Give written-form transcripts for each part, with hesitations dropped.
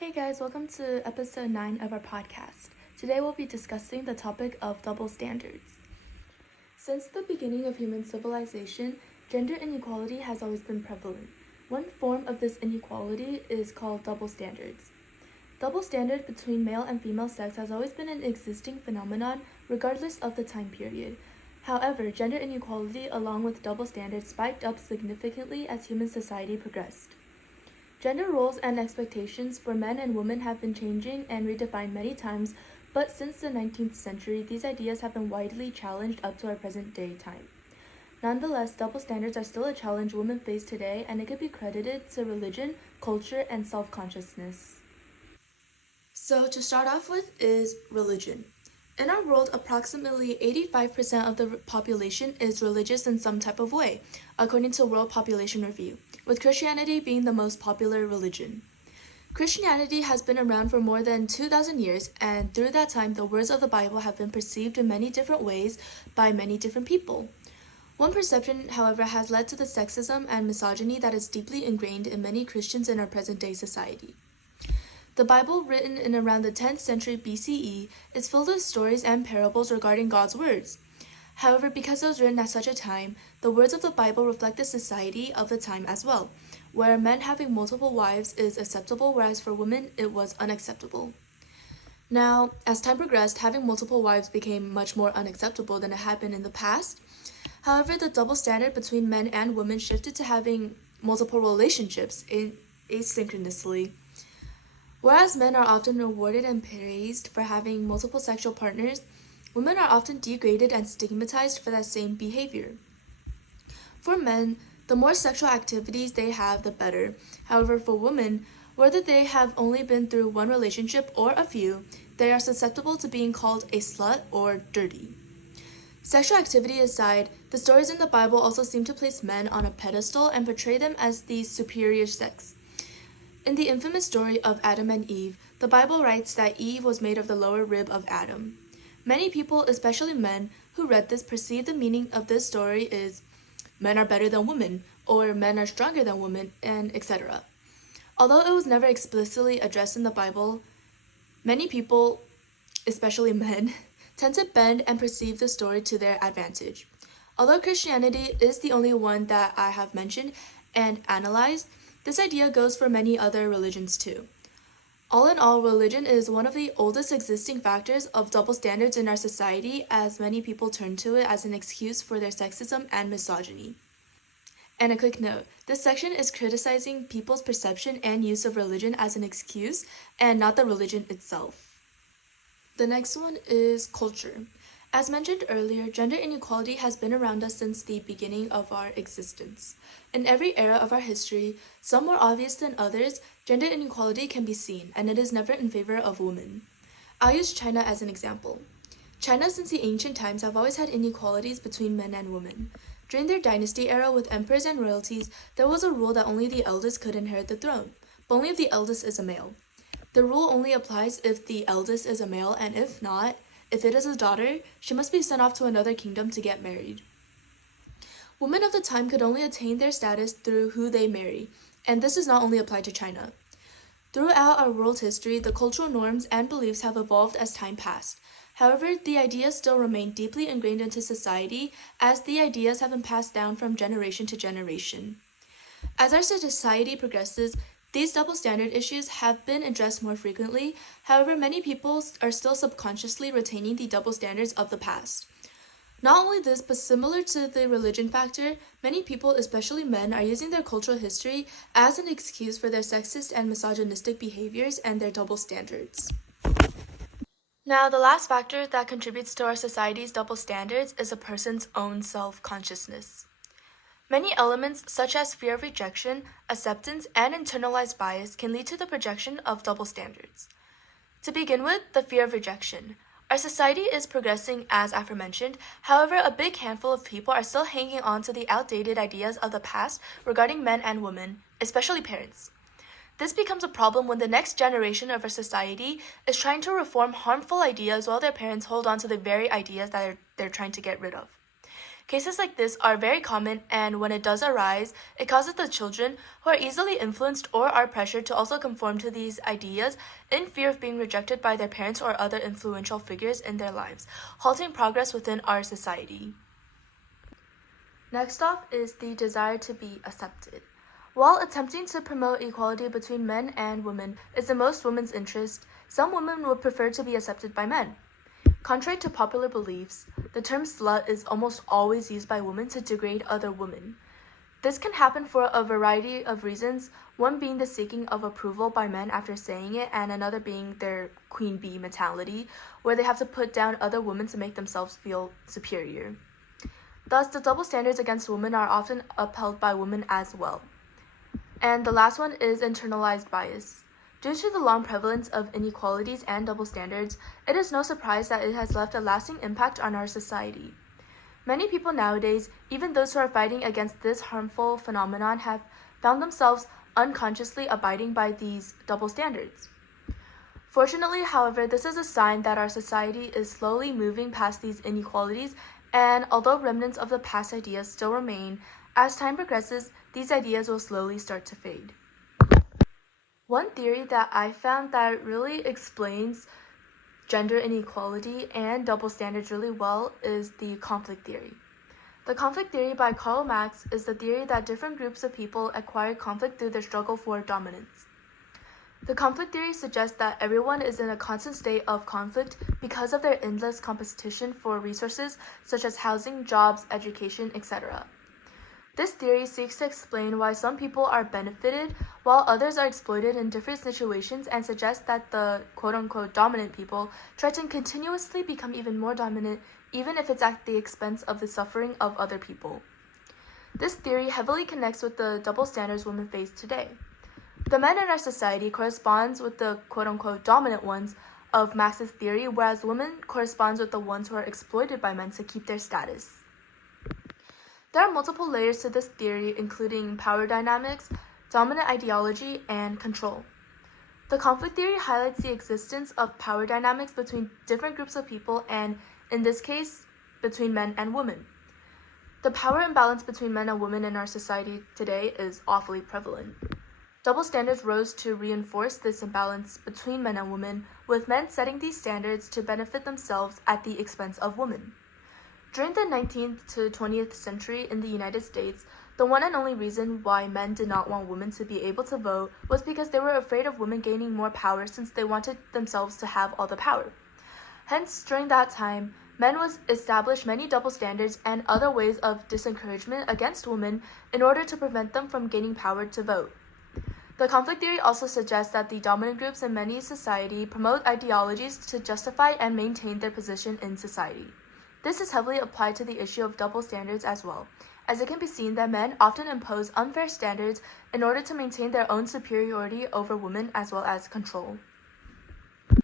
Hey guys, welcome to episode 9 of our podcast. Today we'll be discussing the topic of double standards. Since the beginning of human civilization, gender inequality has always been prevalent. One form of this inequality is called double standards. Double standards between male and female sex has always been an existing phenomenon regardless of the time period. However, gender inequality along with double standards spiked up significantly as human society progressed. Gender roles and expectations for men and women have been changing and redefined many times, but since the 19th century, these ideas have been widely challenged up to our present day time. Nonetheless, double standards are still a challenge women face today, and it could be credited to religion, culture, and self-consciousness. So to start off with is religion. In our world, approximately 85% of the population is religious in some type of way, according to World Population Review, with Christianity being the most popular religion. Christianity has been around for more than 2,000 years, and through that time, the words of the Bible have been perceived in many different ways by many different people. One perception, however, has led to the sexism and misogyny that is deeply ingrained in many Christians in our present-day society. The Bible, written in around the 10th century BCE, is filled with stories and parables regarding God's words. However, because it was written at such a time, the words of the Bible reflect the society of the time as well, where men having multiple wives is acceptable, whereas for women it was unacceptable. Now, as time progressed, having multiple wives became much more unacceptable than it had been in the past. However, the double standard between men and women shifted to having multiple relationships asynchronously. Whereas men are often rewarded and praised for having multiple sexual partners, women are often degraded and stigmatized for that same behavior. For men, the more sexual activities they have, the better. However, for women, whether they have only been through one relationship or a few, they are susceptible to being called a slut or dirty. Sexual activity aside, the stories in the Bible also seem to place men on a pedestal and portray them as the superior sex. In the infamous story of Adam and Eve, the Bible writes that Eve was made of the lower rib of Adam. Many people, especially men, who read this perceive the meaning of this story is men are better than women, or men are stronger than women, and etc. Although it was never explicitly addressed in the Bible, many people, especially men, tend to bend and perceive the story to their advantage. Although Christianity is the only one that I have mentioned and analyzed, this idea goes for many other religions too. All in all, religion is one of the oldest existing factors of double standards in our society, as many people turn to it as an excuse for their sexism and misogyny. And a quick note, this section is criticizing people's perception and use of religion as an excuse, and not the religion itself. The next one is culture. As mentioned earlier, gender inequality has been around us since the beginning of our existence. In every era of our history, some more obvious than others, gender inequality can be seen, and it is never in favor of women. I'll use China as an example. China, since the ancient times, have always had inequalities between men and women. During their dynasty era with emperors and royalties, there was a rule that only the eldest could inherit the throne, but only if the eldest is a male. The rule only applies if the eldest is a male, and if not, if it is a daughter, she must be sent off to another kingdom to get married. Women of the time could only attain their status through who they marry, and this does not only apply to China. Throughout our world history, the cultural norms and beliefs have evolved as time passed. However, the ideas still remain deeply ingrained into society, as the ideas have been passed down from generation to generation. As our society progresses, these double standard issues have been addressed more frequently. However, many people are still subconsciously retaining the double standards of the past. Not only this, but similar to the religion factor, many people, especially men, are using their cultural history as an excuse for their sexist and misogynistic behaviors and their double standards. Now, the last factor that contributes to our society's double standards is a person's own self-consciousness. Many elements, such as fear of rejection, acceptance, and internalized bias, can lead to the projection of double standards. To begin with, the fear of rejection. Our society is progressing as aforementioned, however, a big handful of people are still hanging on to the outdated ideas of the past regarding men and women, especially parents. This becomes a problem when the next generation of our society is trying to reform harmful ideas while their parents hold on to the very ideas that they're trying to get rid of. Cases like this are very common, and when it does arise, it causes the children who are easily influenced or are pressured to also conform to these ideas in fear of being rejected by their parents or other influential figures in their lives, halting progress within our society. Next off is the desire to be accepted. While attempting to promote equality between men and women is in most women's interest, some women would prefer to be accepted by men. Contrary to popular beliefs, the term slut is almost always used by women to degrade other women. This can happen for a variety of reasons, one being the seeking of approval by men after saying it, and another being their queen bee mentality, where they have to put down other women to make themselves feel superior. Thus, the double standards against women are often upheld by women as well. And the last one is internalized bias. Due to the long prevalence of inequalities and double standards, it is no surprise that it has left a lasting impact on our society. Many people nowadays, even those who are fighting against this harmful phenomenon, have found themselves unconsciously abiding by these double standards. Fortunately, however, this is a sign that our society is slowly moving past these inequalities, and although remnants of the past ideas still remain, as time progresses, these ideas will slowly start to fade. One theory that I found that really explains gender inequality and double standards really well is the conflict theory. The conflict theory by Karl Marx is the theory that different groups of people acquire conflict through their struggle for dominance. The conflict theory suggests that everyone is in a constant state of conflict because of their endless competition for resources such as housing, jobs, education, etc. This theory seeks to explain why some people are benefited while others are exploited in different situations, and suggests that the quote-unquote dominant people try to continuously become even more dominant, even if it's at the expense of the suffering of other people. This theory heavily connects with the double standards women face today. The men in our society corresponds with the quote-unquote dominant ones of Marx's theory, whereas women corresponds with the ones who are exploited by men to keep their status. There are multiple layers to this theory, including power dynamics, dominant ideology, and control. The conflict theory highlights the existence of power dynamics between different groups of people, and in this case, between men and women. The power imbalance between men and women in our society today is awfully prevalent. Double standards rose to reinforce this imbalance between men and women, with men setting these standards to benefit themselves at the expense of women. During the 19th to 20th century in the United States, the one and only reason why men did not want women to be able to vote was because they were afraid of women gaining more power, since they wanted themselves to have all the power. Hence, during that time, men would establish many double standards and other ways of disencouragement against women in order to prevent them from gaining power to vote. The conflict theory also suggests that the dominant groups in many society promote ideologies to justify and maintain their position in society. This is heavily applied to the issue of double standards as well, as it can be seen that men often impose unfair standards in order to maintain their own superiority over women as well as control.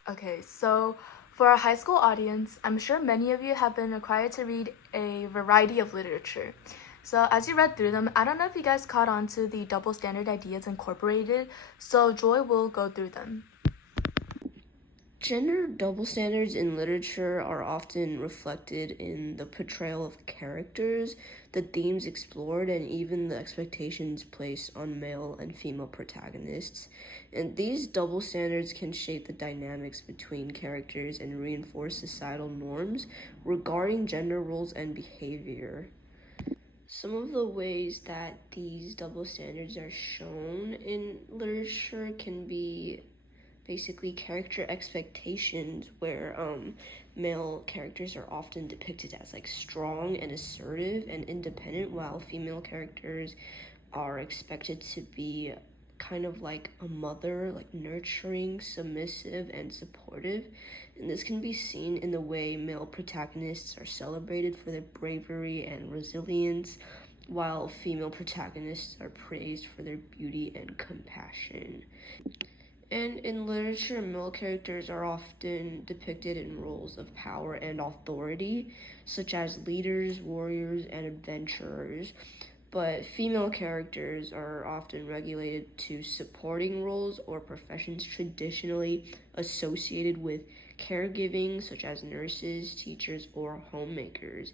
Okay, so for our high school audience, I'm sure many of you have been required to read a variety of literature. So as you read through them, I don't know if you guys caught on to the double standard ideas incorporated, so Joy will go through them. Gender double standards in literature are often reflected in the portrayal of characters, the themes explored, and even the expectations placed on male and female protagonists. And these double standards can shape the dynamics between characters and reinforce societal norms regarding gender roles and behavior. Some of the ways that these double standards are shown in literature can be basically character expectations, where male characters are often depicted as like strong and assertive and independent, while female characters are expected to be kind of like a mother, like nurturing, submissive, and supportive. And this can be seen in the way male protagonists are celebrated for their bravery and resilience, while female protagonists are praised for their beauty and compassion. And in literature, male characters are often depicted in roles of power and authority, such as leaders, warriors, and adventurers. But female characters are often relegated to supporting roles or professions traditionally associated with caregiving, such as nurses, teachers, or homemakers.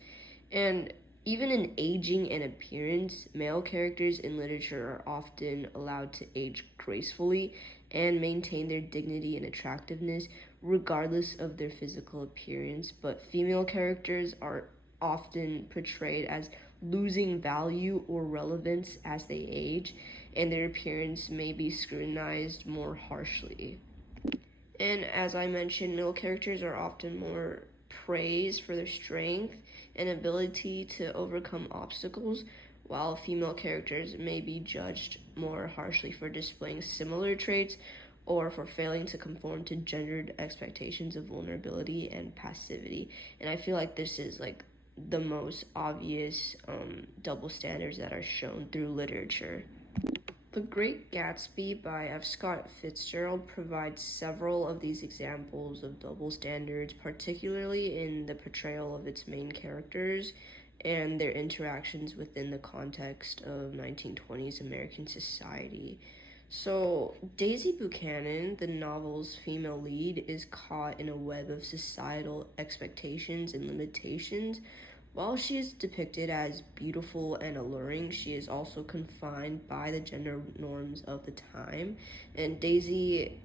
And Even in aging and appearance, male characters in literature are often allowed to age gracefully and maintain their dignity and attractiveness regardless of their physical appearance, but female characters are often portrayed as losing value or relevance as they age, and their appearance may be scrutinized more harshly. And as I mentioned, male characters are often more praised for their strength and ability to overcome obstacles, while female characters may be judged more harshly for displaying similar traits or for failing to conform to gendered expectations of vulnerability and passivity. And I feel like this is like the most obvious double standards that are shown through literature. The Great Gatsby by F. Scott Fitzgerald provides several of these examples of double standards, particularly in the portrayal of its main characters and their interactions within the context of 1920s American society. So, Daisy Buchanan, the novel's female lead, is caught in a web of societal expectations and limitations. While she is depicted as beautiful and alluring, she is also confined by the gender norms of the time, and Daisy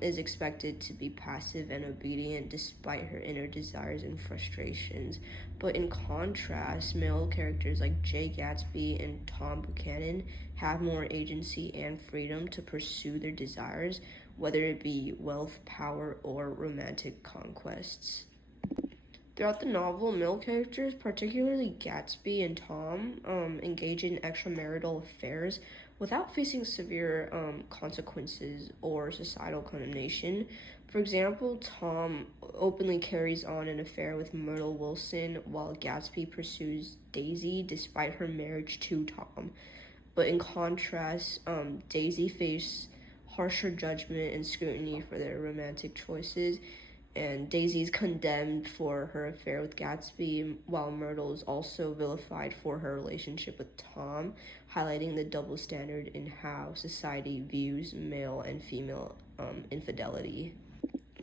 is expected to be passive and obedient despite her inner desires and frustrations. But in contrast, male characters like Jay Gatsby and Tom Buchanan have more agency and freedom to pursue their desires, whether it be wealth, power, or romantic conquests. Throughout the novel, male characters, particularly Gatsby and Tom, engage in extramarital affairs without facing severe consequences or societal condemnation. For example, Tom openly carries on an affair with Myrtle Wilson, while Gatsby pursues Daisy despite her marriage to Tom. But in contrast, Daisy faced harsher judgment and scrutiny for their romantic choices, and Daisy's condemned for her affair with Gatsby, while Myrtle is also vilified for her relationship with Tom, highlighting the double standard in how society views male and female infidelity.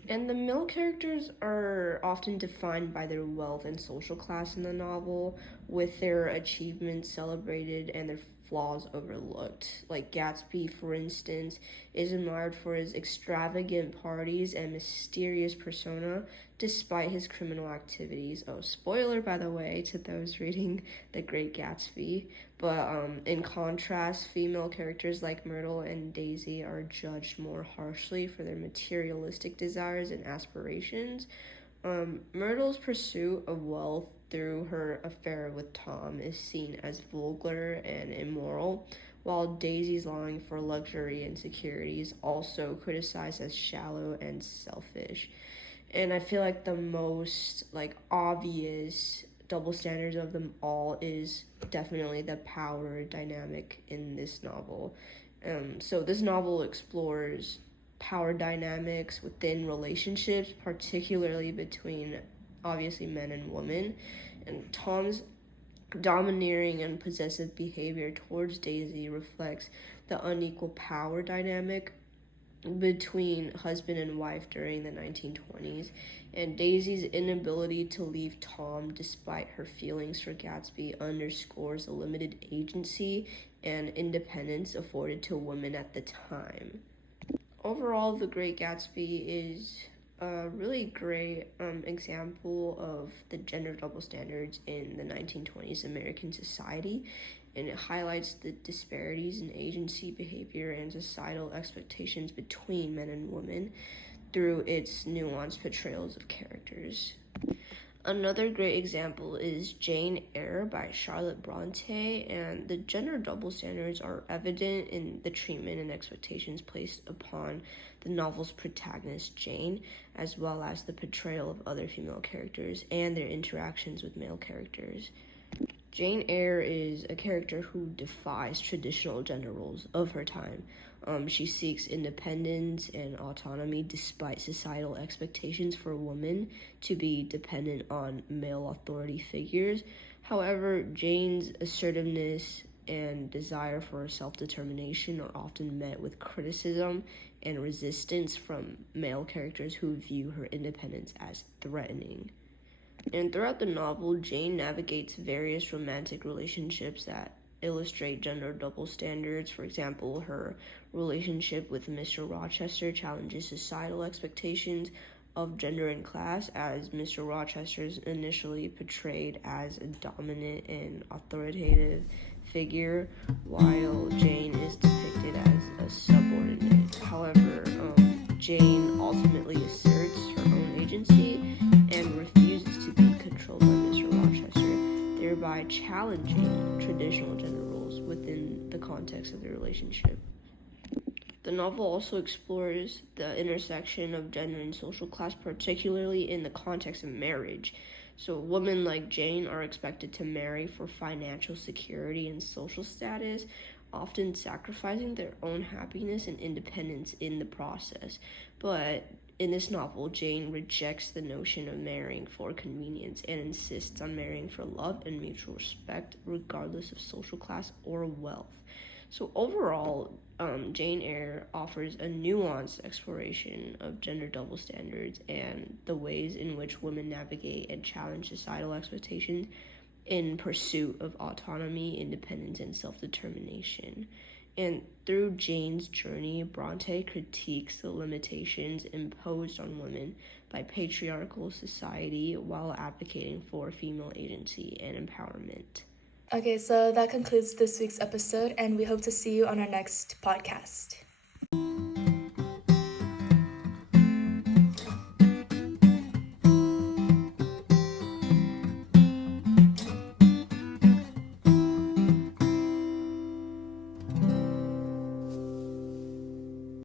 And the male characters are often defined by their wealth and social class in the novel, with their achievements celebrated and their flaws overlooked. Like Gatsby, for instance, is admired for his extravagant parties and mysterious persona despite his criminal activities. Oh, spoiler, by the way, to those reading The Great Gatsby. But in contrast, female characters like Myrtle and Daisy are judged more harshly for their materialistic desires and aspirations. Myrtle's pursuit of wealth through her affair with Tom is seen as vulgar and immoral, while Daisy's longing for luxury and security is also criticized as shallow and selfish. And I feel like the most obvious double standards of them all is definitely the power dynamic in this novel. So this novel explores power dynamics within relationships, particularly between obviously men and women. And Tom's domineering and possessive behavior towards Daisy reflects the unequal power dynamic between husband and wife during the 1920s, and Daisy's inability to leave Tom despite her feelings for Gatsby underscores the limited agency and independence afforded to women at the time. Overall, The Great Gatsby is a really great example of the gender double standards in the 1920s American society, and it highlights the disparities in agency, behavior, and societal expectations between men and women through its nuanced portrayals of characters. Another great example is Jane Eyre by Charlotte Bronte, and the gender double standards are evident in the treatment and expectations placed upon the novel's protagonist, Jane, as well as the portrayal of other female characters and their interactions with male characters. Jane Eyre is a character who defies traditional gender roles of her time. She seeks independence and autonomy despite societal expectations for women to be dependent on male authority figures. However, Jane's assertiveness and desire for self-determination are often met with criticism and resistance from male characters who view her independence as threatening. And throughout the novel, Jane navigates various romantic relationships that illustrate gender double standards. For example, her relationship with Mr. Rochester challenges societal expectations of gender and class, as Mr. Rochester is initially portrayed as a dominant and authoritative figure, while Jane is depicted as a subordinate. However, Jane ultimately asserts her own agency and refuses to be controlled by Mr. Rochester, thereby challenging traditional gender roles within the context of the relationship. The novel also explores the intersection of gender and social class, particularly in the context of marriage. So women like Jane are expected to marry for financial security and social status, often sacrificing their own happiness and independence in the process. But in this novel, Jane rejects the notion of marrying for convenience and insists on marrying for love and mutual respect, regardless of social class or wealth. So overall, Jane Eyre offers a nuanced exploration of gender double standards and the ways in which women navigate and challenge societal expectations in pursuit of autonomy, independence, and self-determination. And through Jane's journey, Bronte critiques the limitations imposed on women by patriarchal society while advocating for female agency and empowerment. Okay, so that concludes this week's episode, and we hope to see you on our next podcast.